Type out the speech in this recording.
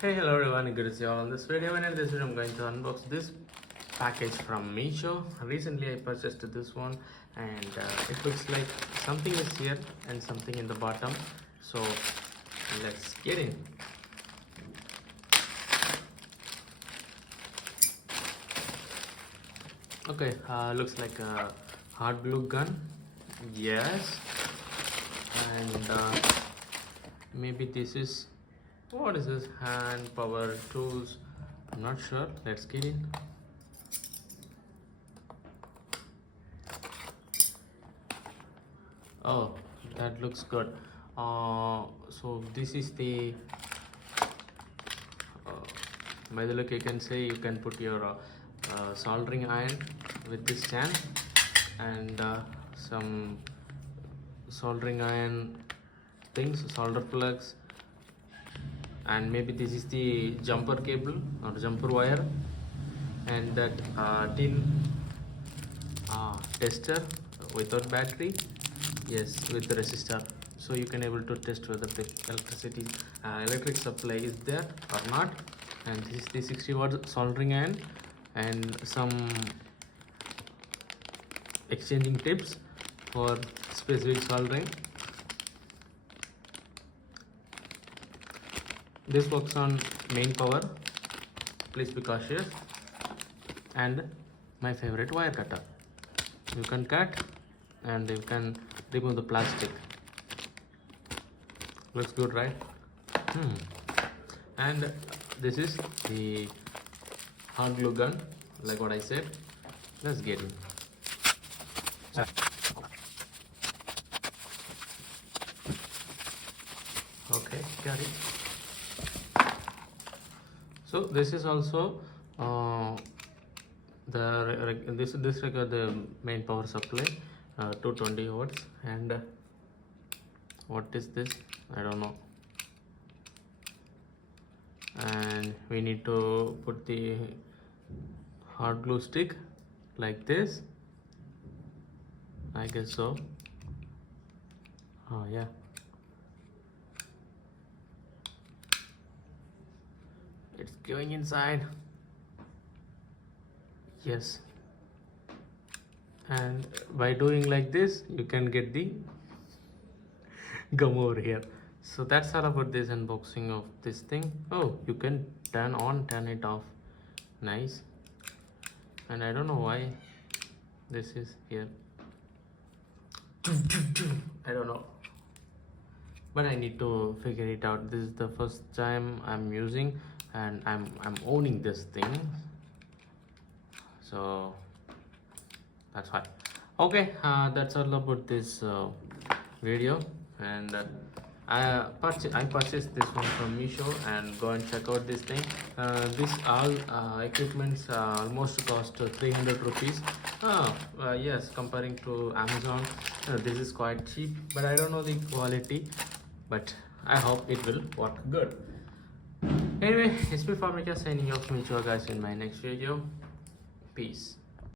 Hey, hello everyone, good to see you all in this video. And in this video I'm going to unbox this package from Meesho. Recently I purchased this one and it looks like something is here and something in the bottom. So let's get in. Okay, looks like a hard glue gun. Yes. And maybe this is, what is this? Hand power tools. I'm not sure. Let's get in. Oh, that looks good. So this is the by the look you can say you can put your soldering iron with this stand and some soldering iron things, solder plugs, and maybe this is the jumper cable or jumper wire, and that tin tester without battery, yes, with the resistor, so you can able to test whether the electric supply is there or not. And this is the 60-watt soldering iron and some exchanging tips for specific soldering. This works on main power, please be cautious. And my favorite, wire cutter. You can cut and you can remove the plastic. Looks good, right? And this is the hard glue gun, like what I said. Let's get in. Okay, got it. So this is also this record the main power supply, 220 watts. And what is this? I don't know. And we need to put the hard glue stick like this, I guess so. Oh yeah, it's going inside. Yes, and by doing like this you can get the gum over here. So that's all about this unboxing of this thing. Oh, you can turn on, turn it off. Nice. And I don't know why this is here. I don't know, but I need to figure it out. This is the first time I'm using and I'm owning this thing, so that's why. Okay, that's all about this video. And I purchased this one from Meesho, and go and check out this thing. This all equipments almost cost 300 rupees. Yes, comparing to Amazon, this is quite cheap, but I don't know the quality, but I hope it will work good. Anyway, it's me Farmika signing off. Meet you guys in my next video. Peace.